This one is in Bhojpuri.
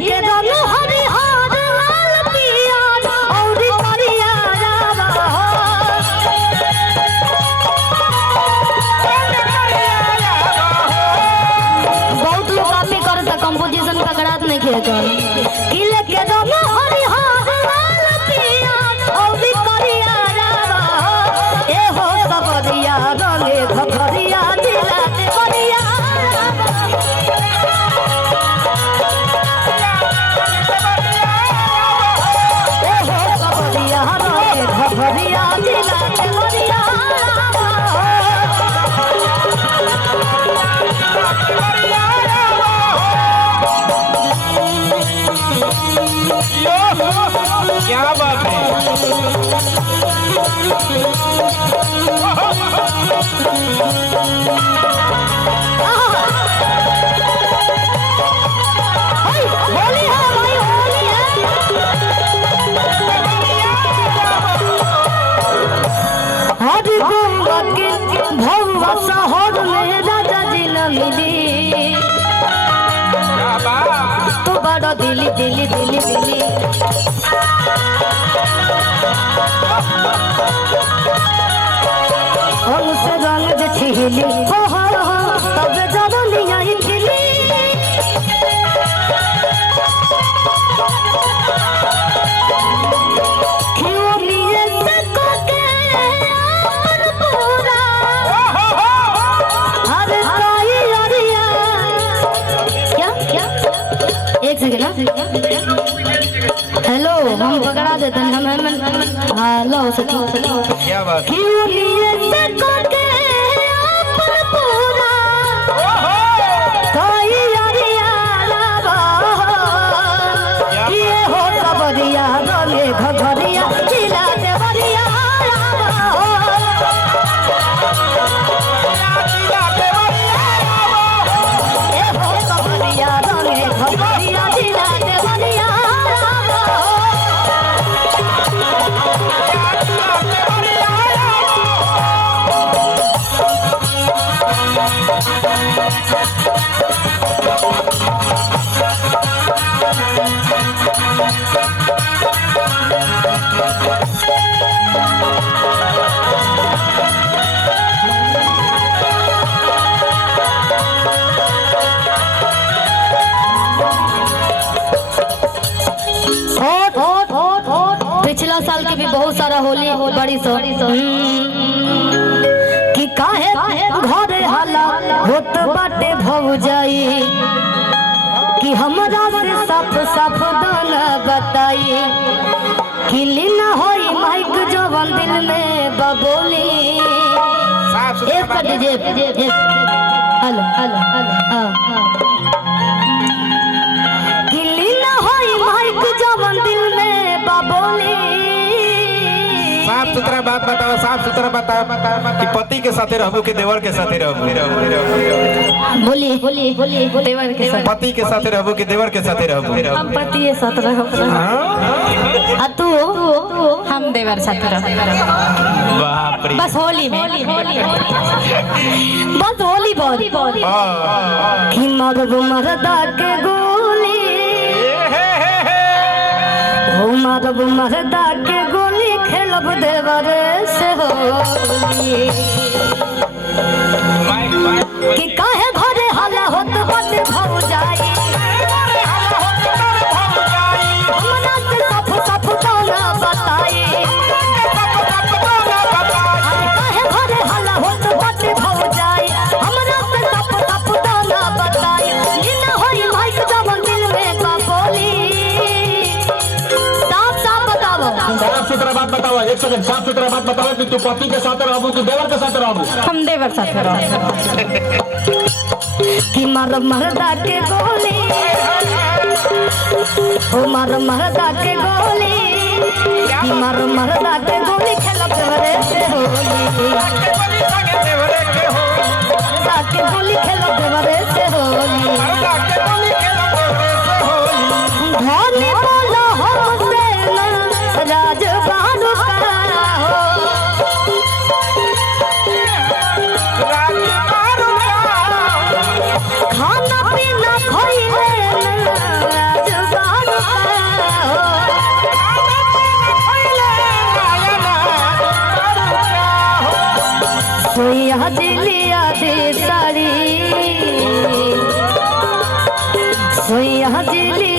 लेके रंग हरिहर लाल पियर और करिया रावा बहुत लोग कॉपी करता कंपोजिशन पकड़ात नहीं खेकर कि लेके रंग हरिहर लाल पियर और करिया रावा ए हो सबरिया रंगे घघरिया दिला देवरिया भरिया दिला देवरिया क्या बात है होली है भाई होली है हर गंगा के भौवा शहर में राजा जी न मिली तो बड़ा दिली दिली दिली दिली हमसे रंग जे छिली हो तब जवनिया खिली एक सेकंड हेलो हम पकड़ा देते हैं हम हेलो क्या बात क्यों लिए से को के अपन पूरा कोई यारिया लावा ये हो सबरिया रंगे घघरिया दिला देवरिया ए हो सबरिया रंगे घघरिया दिला देवरिया पिछला साल के भी बहुत सारा होली बड़ी सो कि काहे घरे हला होत बाटे भौजाई कि हमरा से साफ साफ दाना बताई कि लीना होई माइक जवन दिल में बबोली एक डीजे हेलो हेलो हेलो कि लीना होई माइक जवन दिल में बबोली साफ सुथरा बात बताओ साफ सुथरा बताओ कि पति के साथे रहबो कि देवर के साथे रहबो बोलिए बोलिए बोलिए देवर के साथ पति के साथे रहबो कि देवर के साथे रहबो हम पति के साथ रहबो आ तू हम देवर साथ रहबो बाप रे बस होली में बस होली बोली कि मरबो मरदा के गोली हो मरबो मरदा के गोली खेलब देवर से होली कि काहे घरे हल्ला होत बाटे भौजाई हमरा से साफ साफ दाना बताई काहे घरे हल्ला होत बाटे भौजाई हमरा से साफ साफ दाना बताई लीना होई माइक जवन दिल में बोली साफ साफ बताओ साफ सुथरा बात बताओ एक सेकंड साफ सुथरा बात बताओ कि तू पति के साथ रहबो कि देवर के साथ रहबो हम देवर साथ रहबो कि मार मरदा के गोली ओ मार मरदा के गोली कि मार मरदा के गोली खेलब देवरे से होली मरदा के गोली खेलब देवरे से होली धनी बोला हमसे ना राज बानु का हो खाना पीना खोइले राज सैया जिली